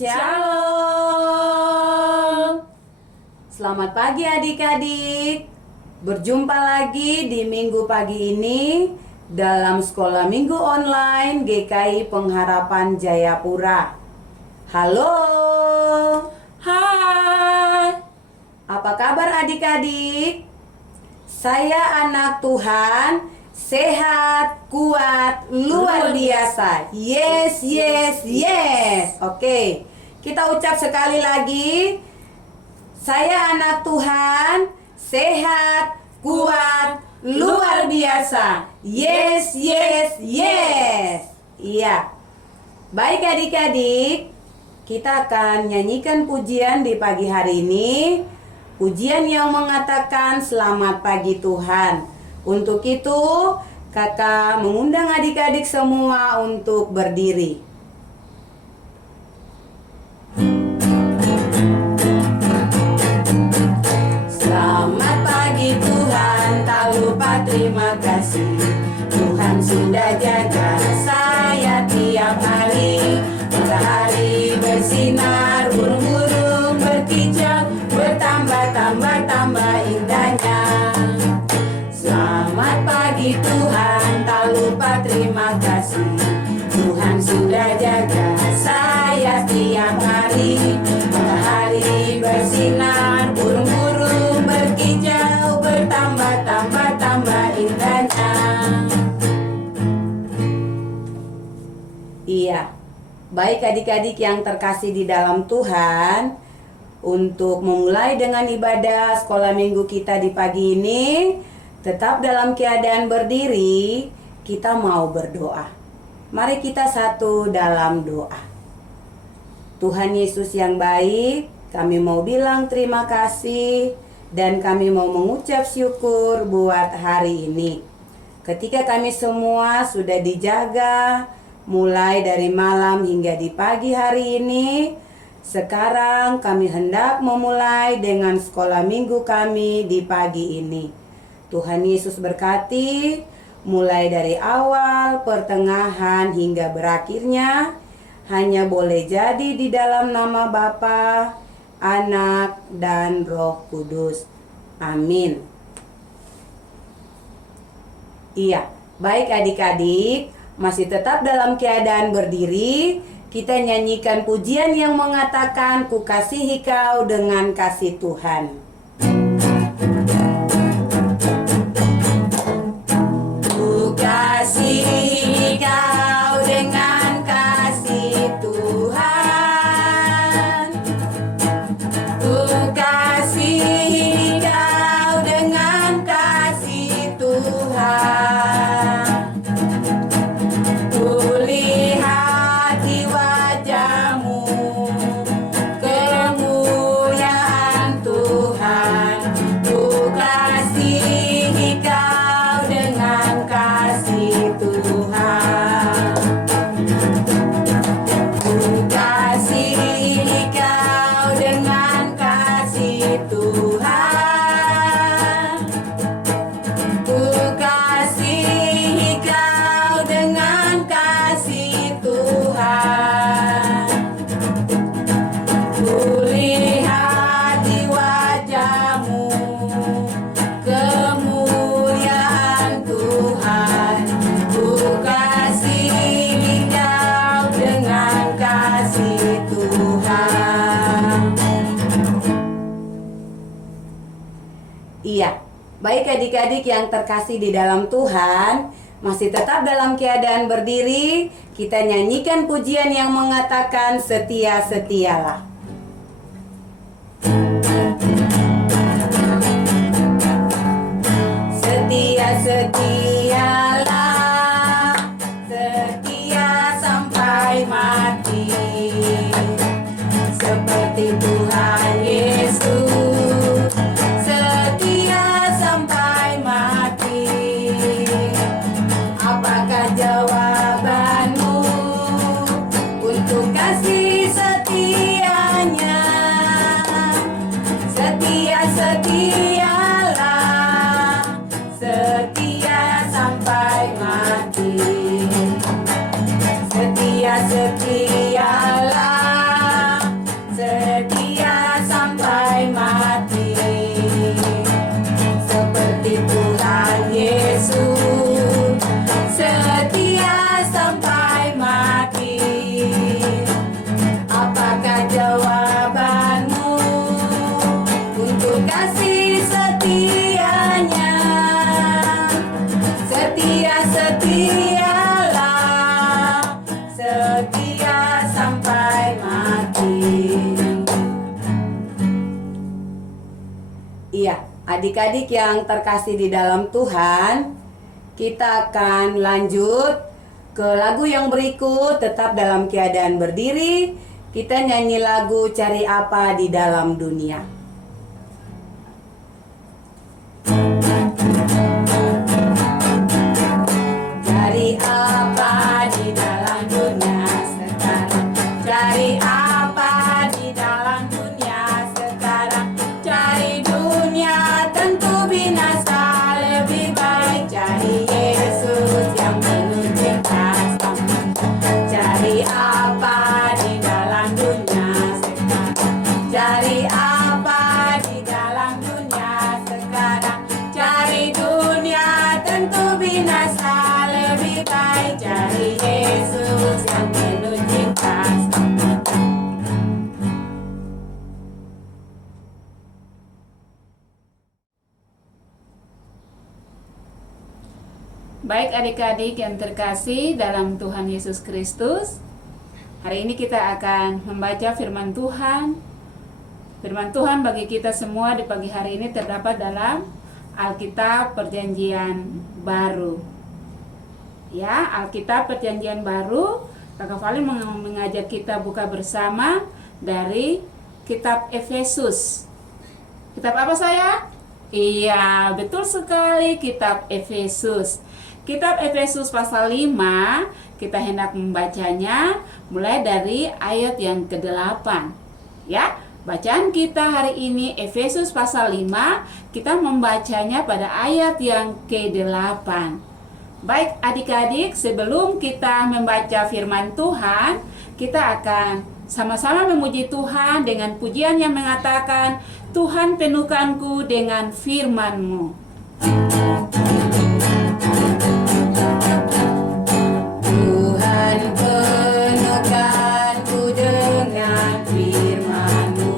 Shalom. Selamat pagi adik-adik. Berjumpa lagi di minggu pagi ini dalam sekolah minggu online GKI Pengharapan Jayapura. Halo. Hai. Apa kabar adik-adik? Saya anak Tuhan, sehat, kuat, luar biasa. Yes, yes, yes. Oke, kita ucap sekali lagi. Saya anak Tuhan, sehat, kuat, luar biasa. Yes, yes, yes. Iya. Baik adik-adik, kita akan nyanyikan pujian di pagi hari ini. Pujian yang mengatakan selamat pagi Tuhan. Untuk itu, kakak mengundang adik-adik semua untuk berdiri. Selamat pagi Tuhan, tak lupa terima kasih. Tuhan sudah jaga saya tiap hari. Matahari bersinar, burung-burung berkicau, bertambah indahnya. Selamat pagi Tuhan, tak lupa terima kasih. Tuhan sudah jaga saya tiap hari. Matahari bersinar, burung-burung berkicau, bertambah indahnya. Iya, baik adik-adik yang terkasih di dalam Tuhan, untuk memulai dengan ibadah sekolah minggu kita di pagi ini, tetap dalam keadaan berdiri, kita mau berdoa. Mari kita satu dalam doa. Tuhan Yesus yang baik, kami mau bilang terima kasih dan kami mau mengucap syukur buat hari ini. Ketika kami semua sudah dijaga, mulai dari malam hingga di pagi hari ini, sekarang kami hendak memulai dengan sekolah minggu kami di pagi ini. Tuhan Yesus berkati, mulai dari awal, pertengahan, hingga berakhirnya, hanya boleh jadi di dalam nama Bapa, Anak, dan Roh Kudus. Amin. Iya, baik adik-adik, masih tetap dalam keadaan berdiri, kita nyanyikan pujian yang mengatakan, ku kasihi kau dengan kasih Tuhan. Ku kasihi kau dengan kasih Tuhan. Ku kasihi kau dengan kasih Tuhan. Ku lihat di wajahmu kemuliaan Tuhan. Ku kasihi kau dengan kasih Tuhan. Ku kasihi kau dengan kasih Tuhan. Ku kasihi kau dengan kasih Tuhan. Ku lihat di wajahmu kemuliaan Tuhan. Ku kasihi kau dengan kasih Tuhan. Iya, baik adik-adik yang terkasih di dalam Tuhan, masih tetap dalam keadaan berdiri, kita nyanyikan pujian yang mengatakan setia-setialah. Setia-setialah, setia sampai mati, seperti Tuhan Yesus, setia sampai mati. Apakah jawabanmu untuk kasih setianya? Setia-setialah, setia Dialah setia sampai mati. Iya, adik-adik yang terkasih di dalam Tuhan, kita akan lanjut ke lagu yang berikut. Tetap dalam keadaan berdiri, kita nyanyi lagu Cari Apa di Dalam Dunia. Cari apa di dalam dunia sekarang? Cari apa di dalam dunia sekarang? Cari dunia tentu binasa, lebih baik cari Yesus yang menuntun kasih. Cari apa di dalam dunia sekarang? Cari apa di dalam dunia sekarang? Cari dunia tentu binasa, lebih baik cari Yesus yang menuntun kasih. Baik adik-adik yang terkasih dalam Tuhan Yesus Kristus, hari ini kita akan membaca firman Tuhan. Firman Tuhan bagi kita semua di pagi hari ini terdapat dalam Alkitab Perjanjian Baru. Ya, Alkitab Perjanjian Baru, Kakak Valen mengajak kita buka bersama dari Kitab Efesus. Kitab apa saya? Iya, betul sekali, Kitab Efesus. Kitab Efesus pasal 5, kita hendak membacanya mulai dari ayat yang ke-8. Ya, bacaan kita hari ini Efesus pasal 5, kita membacanya pada ayat yang ke-8. Baik adik-adik, sebelum kita membaca firman Tuhan, kita akan sama-sama memuji Tuhan dengan pujian yang mengatakan, Tuhan penuhkanku dengan firman-Mu. Tuhan penuhkanku dengan firman-Mu.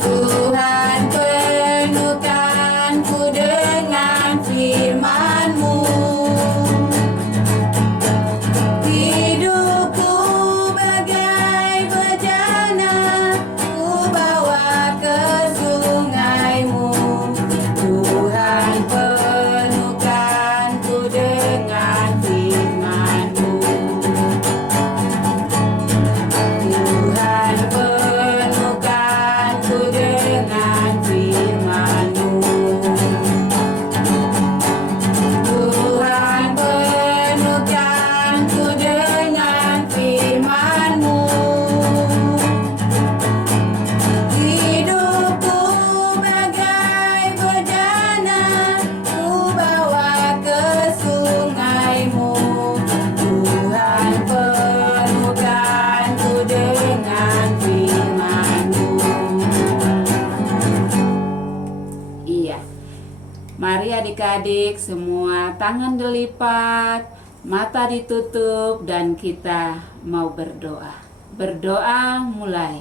Tuhan penuhkanku dengan firman-Mu. Hidupku bagai bejana, ku bawa ke sungai-Mu. Tuhan penuhkanku dengan firman-Mu. Tuhan penuhkanku dengan firman-Mu. Tuhan penuhkanku dengan firman-Mu. Hidupku bagai bejana, ku bawa ke sungai-Mu. Tuhan penuhkanku dengan firman-Mu. Iya. Mari adik-adik semua tangan dilipat, mata ditutup, dan kita mau berdoa. Berdoa mulai.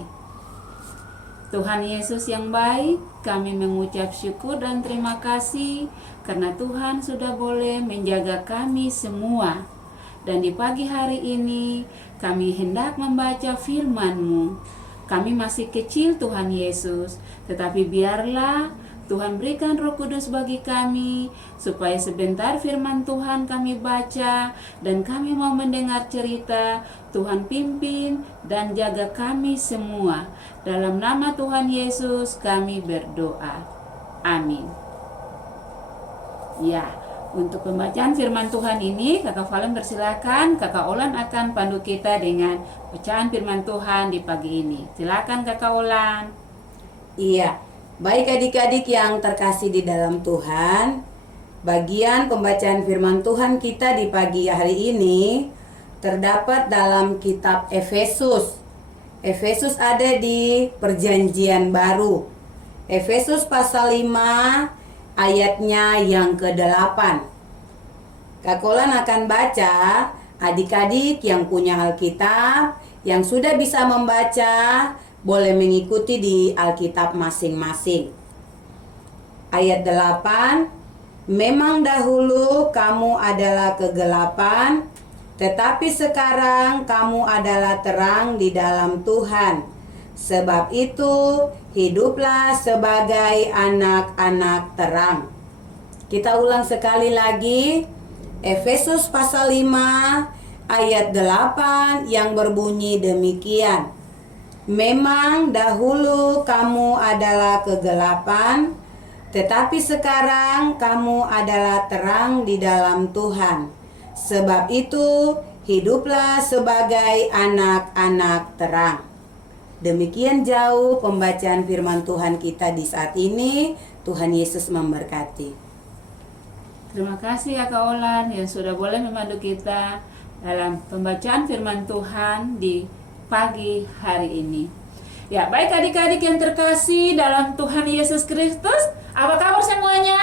Tuhan Yesus yang baik, kami mengucap syukur dan terima kasih karena Tuhan sudah boleh menjaga kami semua. Dan di pagi hari ini kami hendak membaca firman-Mu. Kami masih kecil Tuhan Yesus, tetapi biarlah Tuhan berikan Roh Kudus bagi kami, supaya sebentar firman Tuhan kami baca, dan kami mau mendengar cerita. Tuhan pimpin dan jaga kami semua. Dalam nama Tuhan Yesus kami berdoa. Amin. Ya, untuk pembacaan firman Tuhan ini, Kakak Valen persilakan, Kakak Olan akan pandu kita dengan bacaan firman Tuhan di pagi ini. Silakan Kakak Olan. Iya, baik adik-adik yang terkasih di dalam Tuhan, bagian pembacaan firman Tuhan kita di pagi hari ini terdapat dalam kitab Efesus. Efesus ada di Perjanjian Baru. Efesus pasal 5 ayatnya yang ke-8. Kak Olan akan baca, adik-adik yang punya Alkitab, yang sudah bisa membaca, boleh mengikuti di Alkitab masing-masing. Ayat 8, Memang dahulu kamu adalah kegelapan, tetapi sekarang kamu adalah terang di dalam Tuhan. Sebab itu, hiduplah sebagai anak-anak terang. Kita ulang sekali lagi, Efesus pasal 5 ayat 8 yang berbunyi demikian. Memang dahulu kamu adalah kegelapan, tetapi sekarang kamu adalah terang di dalam Tuhan. Sebab itu, hiduplah sebagai anak-anak terang. Demikian jauh pembacaan firman Tuhan kita di saat ini. Tuhan Yesus memberkati. Terima kasih ya Kak Olan yang sudah boleh memandu kita dalam pembacaan firman Tuhan di pagi hari ini. Ya, baik adik-adik yang terkasih dalam Tuhan Yesus Kristus, apa kabar semuanya?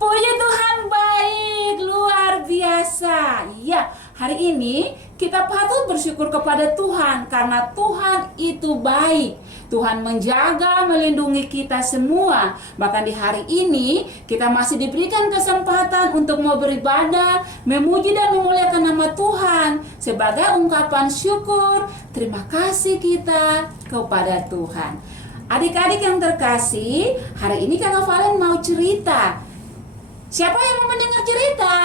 Puji Tuhan, baik, luar biasa. Ya, hari ini kita patut bersyukur kepada Tuhan karena Tuhan itu baik. Tuhan menjaga, melindungi kita semua. Bahkan di hari ini kita masih diberikan kesempatan untuk mau beribadah, memuji dan memuliakan nama Tuhan sebagai ungkapan syukur, terima kasih kita kepada Tuhan. Adik-adik yang terkasih, hari ini Kak Valen mau cerita. Siapa yang mau mendengar cerita?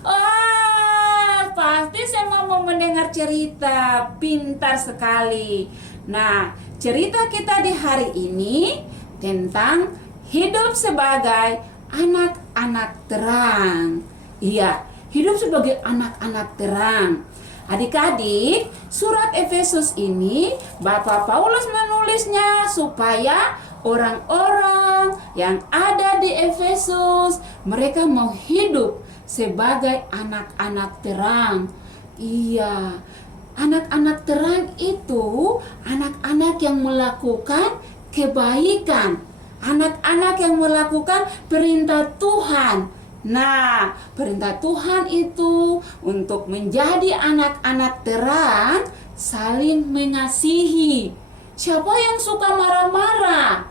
Wah, pasti semua mau mendengar cerita. Pintar sekali. Nah, cerita kita di hari ini tentang hidup sebagai anak-anak terang. Iya, hidup sebagai anak-anak terang. Adik-adik, surat Efesus ini Bapak Paulus menulisnya supaya orang-orang yang ada di Efesus mereka mau hidup sebagai anak-anak terang. Iya, anak-anak terang itu anak-anak yang melakukan kebaikan, anak-anak yang melakukan perintah Tuhan. Nah, perintah Tuhan itu untuk menjadi anak-anak terang, saling mengasihi. Siapa yang suka marah-marah?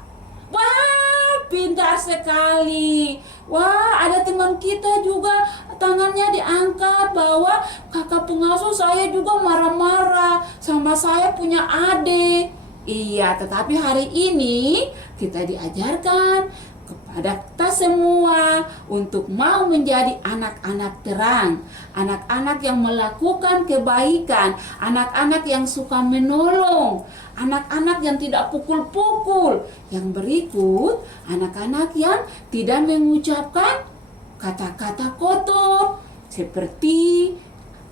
Wah, pintar sekali. Wah, ada teman kita juga tangannya diangkat bahwa kakak pengasuh saya juga marah-marah sama saya punya adik. Iya, tetapi hari ini kita diajarkan kepada kita semua untuk mau menjadi anak-anak terang, anak-anak yang melakukan kebaikan, anak-anak yang suka menolong, anak-anak yang tidak pukul-pukul. Yang berikut, anak-anak yang tidak mengucapkan kata-kata kotor seperti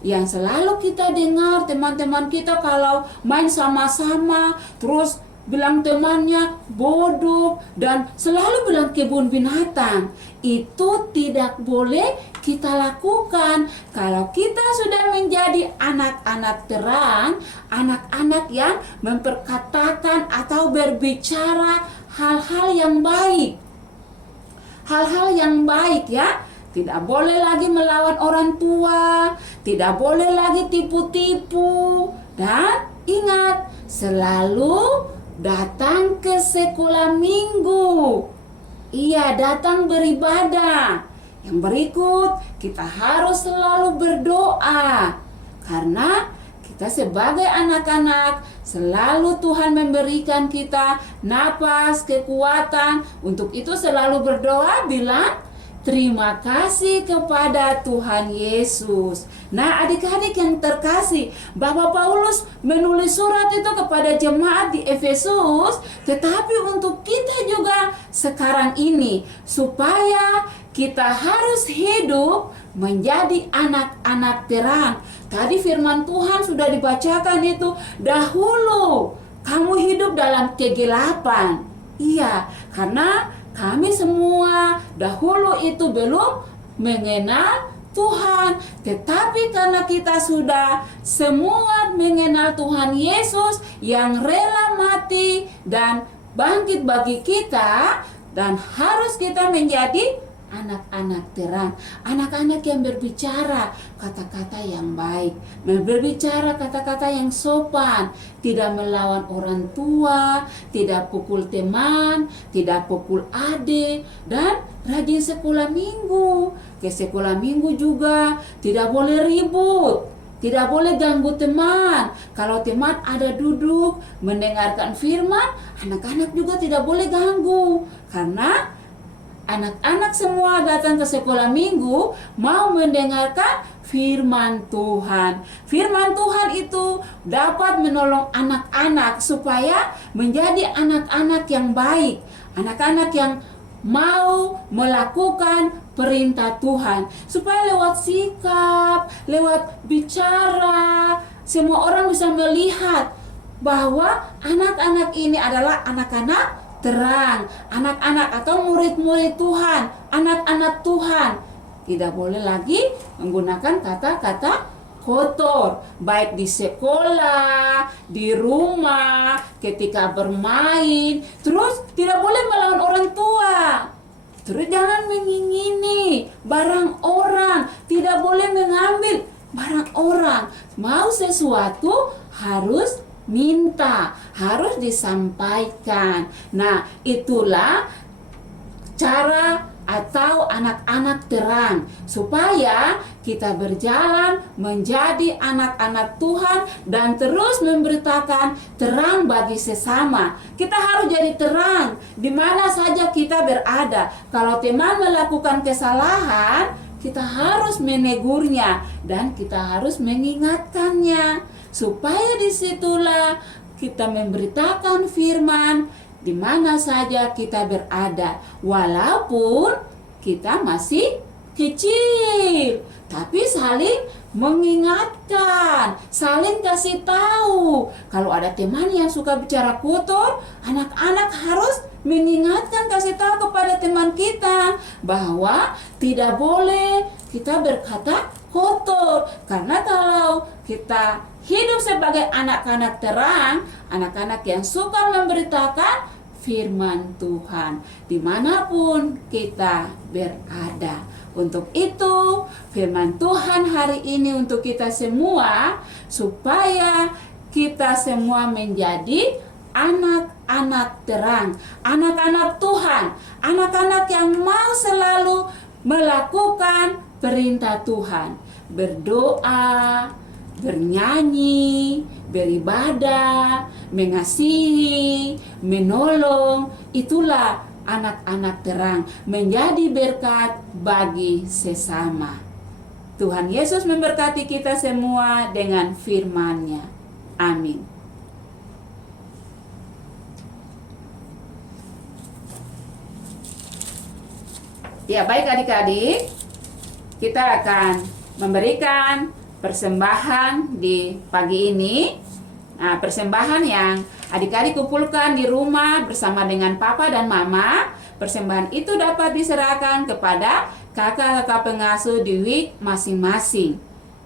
yang selalu kita dengar teman-teman kita kalau main sama-sama terus bilang temannya bodoh dan selalu bilang kebun binatang. Itu tidak boleh kita lakukan. Kalau kita sudah menjadi anak-anak terang, anak-anak yang memperkatakan atau berbicara hal-hal yang baik. Hal-hal yang baik ya. Tidak boleh lagi melawan orang tua, tidak boleh lagi tipu-tipu. Dan ingat, selalu datang ke sekolah minggu. Iya, datang beribadah. Yang berikut, kita harus selalu berdoa. Karena kita sebagai anak-anak, selalu Tuhan memberikan kita napas, kekuatan. Untuk itu selalu berdoa, bilang terima kasih kepada Tuhan Yesus. Nah, adik-adik yang terkasih, Bapak Paulus menulis surat itu kepada jemaat di Efesus, tetapi untuk kita juga sekarang ini, supaya kita harus hidup menjadi anak-anak terang. Tadi firman Tuhan sudah dibacakan itu, dahulu kamu hidup dalam kegelapan. Iya, karena kami semua dahulu itu belum mengenal Tuhan. Tetapi karena kita sudah semua mengenal Tuhan Yesus yang rela mati dan bangkit bagi kita, dan harus kita menjadi anak-anak terang, anak-anak yang berbicara kata-kata yang baik, berbicara kata-kata yang sopan, tidak melawan orang tua, tidak pukul teman, tidak pukul adik, dan rajin sekolah minggu. Ke sekolah minggu juga tidak boleh ribut, tidak boleh ganggu teman. Kalau teman ada duduk mendengarkan firman, anak-anak juga tidak boleh ganggu. Karena anak-anak semua datang ke sekolah minggu mau mendengarkan firman Tuhan. Firman Tuhan itu dapat menolong anak-anak supaya menjadi anak-anak yang baik, anak-anak yang mau melakukan perintah Tuhan, supaya lewat sikap, lewat bicara, semua orang bisa melihat bahwa anak-anak ini adalah anak-anak terang, anak-anak atau murid-murid Tuhan, anak-anak Tuhan. Tidak boleh lagi menggunakan kata-kata kotor, baik di sekolah, di rumah, ketika bermain. Terus tidak boleh melawan orang tua. Terus jangan mengingini barang orang, tidak boleh mengambil barang orang. Mau sesuatu harus minta, harus disampaikan. Nah, itulah cara atau anak-anak terang, supaya kita berjalan menjadi anak-anak Tuhan dan terus memberitakan terang bagi sesama. Kita harus jadi terang di mana saja kita berada. Kalau teman melakukan kesalahan, kita harus menegurnya dan kita harus mengingatkannya, supaya disitulah kita memberitakan firman di mana saja kita berada, walaupun kita masih kecil, tapi saling mengingatkan, saling kasih tahu. Kalau ada teman yang suka bicara kotor, anak-anak harus mengingatkan, kasih tahu kepada teman kita bahwa tidak boleh kita berkata kotor. Karena kalau kita hidup sebagai anak-anak terang, anak-anak yang suka memberitakan firman Tuhan dimanapun kita berada. Untuk itu firman Tuhan hari ini untuk kita semua, supaya kita semua menjadi anak-anak terang, anak-anak Tuhan, anak-anak yang mau selalu melakukan perintah Tuhan, berdoa, bernyanyi, beribadah, mengasihi, menolong. Itulah anak-anak terang, menjadi berkat bagi sesama. Tuhan Yesus memberkati kita semua dengan firman-Nya. Amin. Ya, baik adik-adik, kita akan memberikan persembahan di pagi ini. Nah, persembahan yang adik-adik kumpulkan di rumah bersama dengan papa dan mama. Persembahan itu dapat diserahkan kepada kakak-kakak pengasuh di week masing-masing.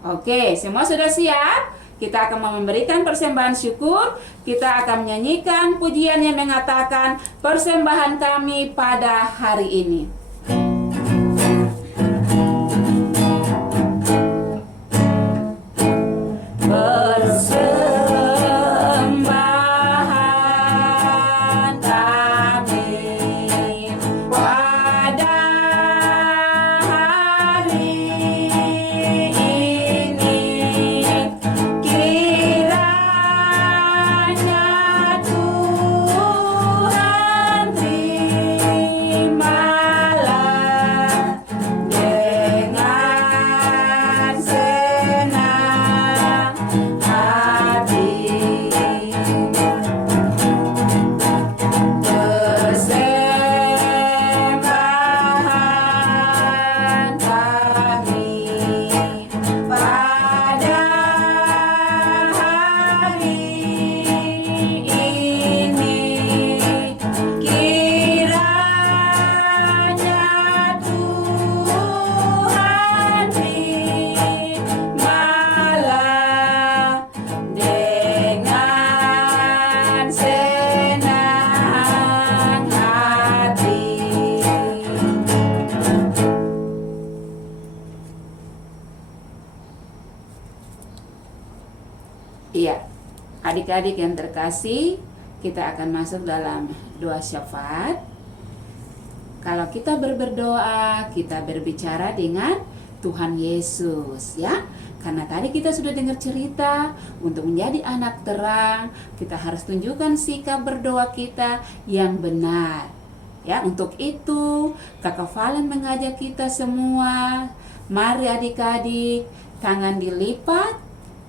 Oke, semua sudah siap? Kita akan memberikan persembahan syukur. Kita akan menyanyikan pujian yang mengatakan persembahan kami pada hari ini. Terima Iya, adik-adik yang terkasih, kita akan masuk dalam doa syafaat. Kalau kita berdoa, kita berbicara dengan Tuhan Yesus, ya. Karena tadi kita sudah dengar cerita, untuk menjadi anak terang, kita harus tunjukkan sikap berdoa kita yang benar. Ya, untuk itu Kakak Valen mengajak kita semua, mari adik-adik, tangan dilipat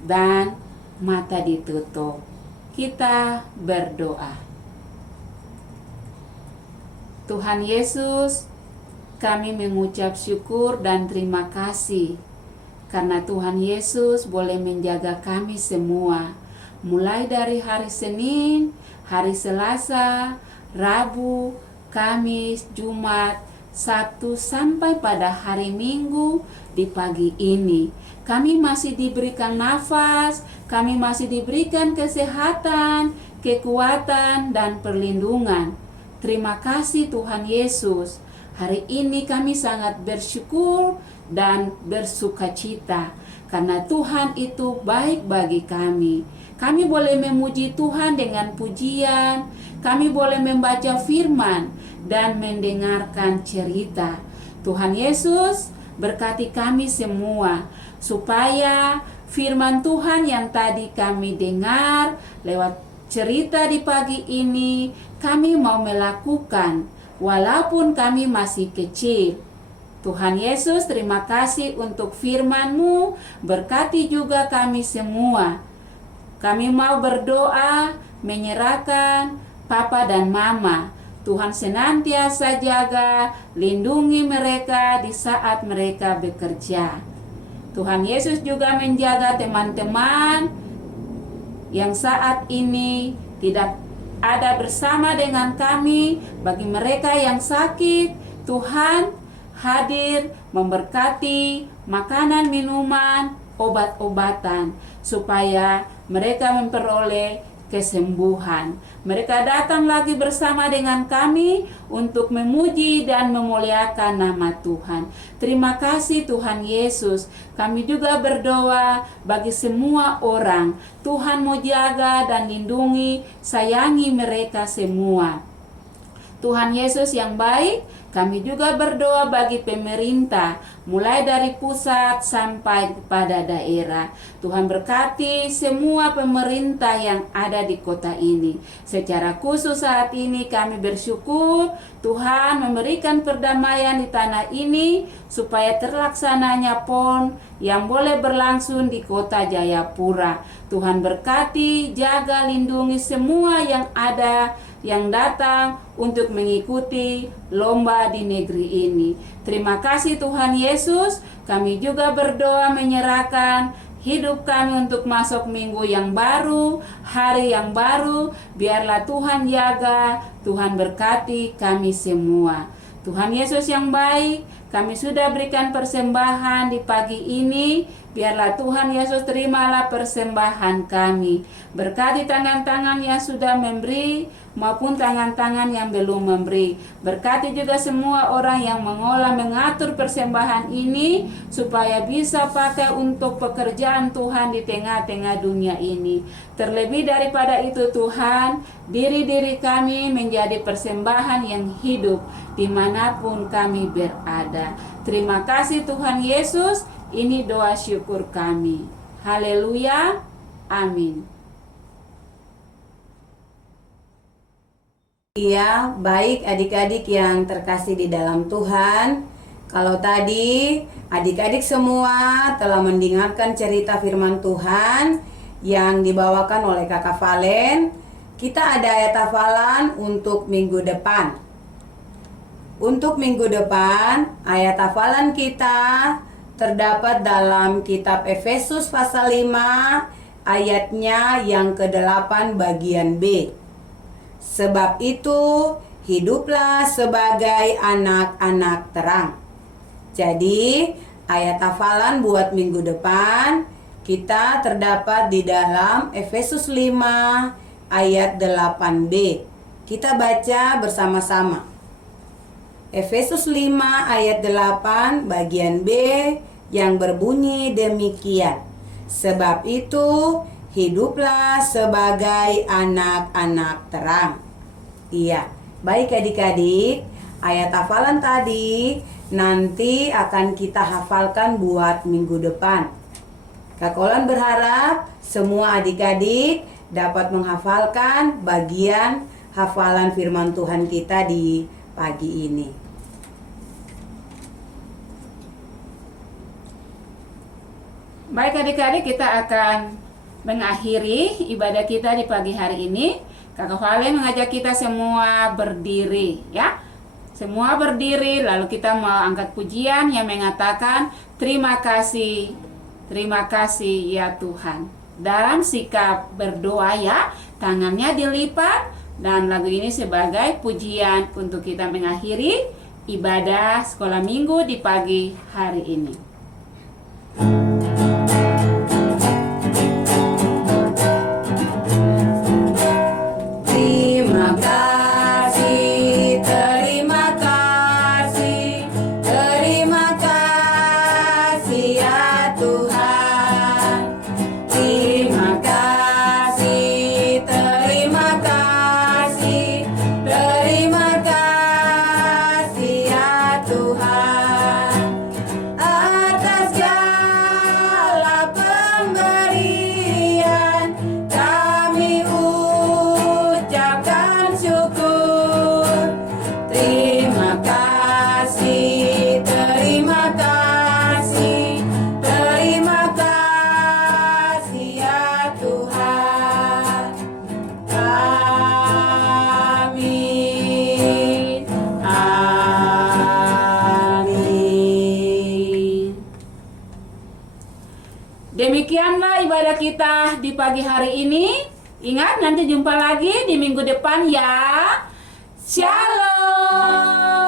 dan mata ditutup. Kita berdoa. Tuhan Yesus, kami mengucap syukur dan terima kasih karena Tuhan Yesus boleh menjaga kami semua, mulai dari hari Senin, hari Selasa, Rabu, Kamis, Jumat, Sabtu sampai pada hari Minggu di pagi ini. Kami masih diberikan nafas, kami masih diberikan kesehatan, kekuatan, dan perlindungan. Terima kasih Tuhan Yesus. Hari ini kami sangat bersyukur dan bersukacita karena Tuhan itu baik bagi kami. Kami boleh memuji Tuhan dengan pujian, kami boleh membaca firman dan mendengarkan cerita. Tuhan Yesus berkati kami semua supaya firman Tuhan yang tadi kami dengar lewat cerita di pagi ini kami mau melakukan walaupun kami masih kecil. Tuhan Yesus, terima kasih untuk firman-Mu, berkati juga kami semua. Kami mau berdoa, menyerahkan Papa dan Mama. Tuhan senantiasa jaga, lindungi mereka di saat mereka bekerja. Tuhan Yesus juga menjaga teman-teman yang saat ini tidak ada bersama dengan kami. Bagi mereka yang sakit, Tuhan hadir memberkati makanan, minuman, obat-obatan supaya mereka memperoleh kesembuhan. Mereka datang lagi bersama dengan kami untuk memuji dan memuliakan nama Tuhan. Terima kasih Tuhan Yesus. Kami juga berdoa bagi semua orang. Tuhan mau jaga dan lindungi, sayangi mereka semua. Tuhan Yesus yang baik, kami juga berdoa bagi pemerintah, mulai dari pusat sampai kepada daerah. Tuhan berkati semua pemerintah yang ada di kota ini. Secara khusus saat ini kami bersyukur Tuhan memberikan perdamaian di tanah ini supaya terlaksananya PON yang boleh berlangsung di kota Jayapura. Tuhan berkati, jaga, lindungi semua yang ada, yang datang untuk mengikuti lomba di negeri ini. Terima kasih Tuhan Yesus. Kami juga berdoa menyerahkan hidup kami untuk masuk minggu yang baru, hari yang baru. Biarlah Tuhan jaga, Tuhan berkati kami semua. Tuhan Yesus yang baik, kami sudah berikan persembahan di pagi ini. Biarlah Tuhan Yesus terimalah persembahan kami. Berkati tangan-tangan yang sudah memberi maupun tangan-tangan yang belum memberi. Berkati juga semua orang yang mengolah, mengatur persembahan ini supaya bisa pakai untuk pekerjaan Tuhan di tengah-tengah dunia ini. Terlebih daripada itu Tuhan, diri-diri kami menjadi persembahan yang hidup dimanapun kami berada. Terima kasih Tuhan Yesus. Ini doa syukur kami. Haleluya. Amin. Iya, baik adik-adik yang terkasih di dalam Tuhan. Kalau tadi adik-adik semua telah mendengarkan cerita firman Tuhan yang dibawakan oleh Kakak Valen, kita ada ayat hafalan untuk minggu depan. Untuk minggu depan, ayat hafalan kita terdapat dalam kitab Efesus pasal 5 ayatnya yang ke-8 bagian B. Sebab itu hiduplah sebagai anak-anak terang. Jadi ayat hafalan buat minggu depan kita terdapat di dalam Efesus 5 ayat 8b. Kita baca bersama-sama. Efesus 5 ayat 8 bagian B yang berbunyi demikian. Sebab itu hiduplah sebagai anak-anak terang. Iya, baik adik-adik, ayat hafalan tadi nanti akan kita hafalkan buat minggu depan. Kak Olan berharap semua adik-adik dapat menghafalkan bagian hafalan firman Tuhan kita di pagi ini. Baik adik-adik, kita akan mengakhiri ibadah kita di pagi hari ini. Kakak Valen mengajak kita semua berdiri, ya. Semua berdiri, lalu kita mau angkat pujian yang mengatakan terima kasih ya Tuhan. Dalam sikap berdoa ya, tangannya dilipat, dan lagu ini sebagai pujian untuk kita mengakhiri ibadah sekolah minggu di pagi hari ini. Demikianlah ibadah kita di pagi hari ini. Ingat, nanti jumpa lagi di minggu depan ya. Shalom.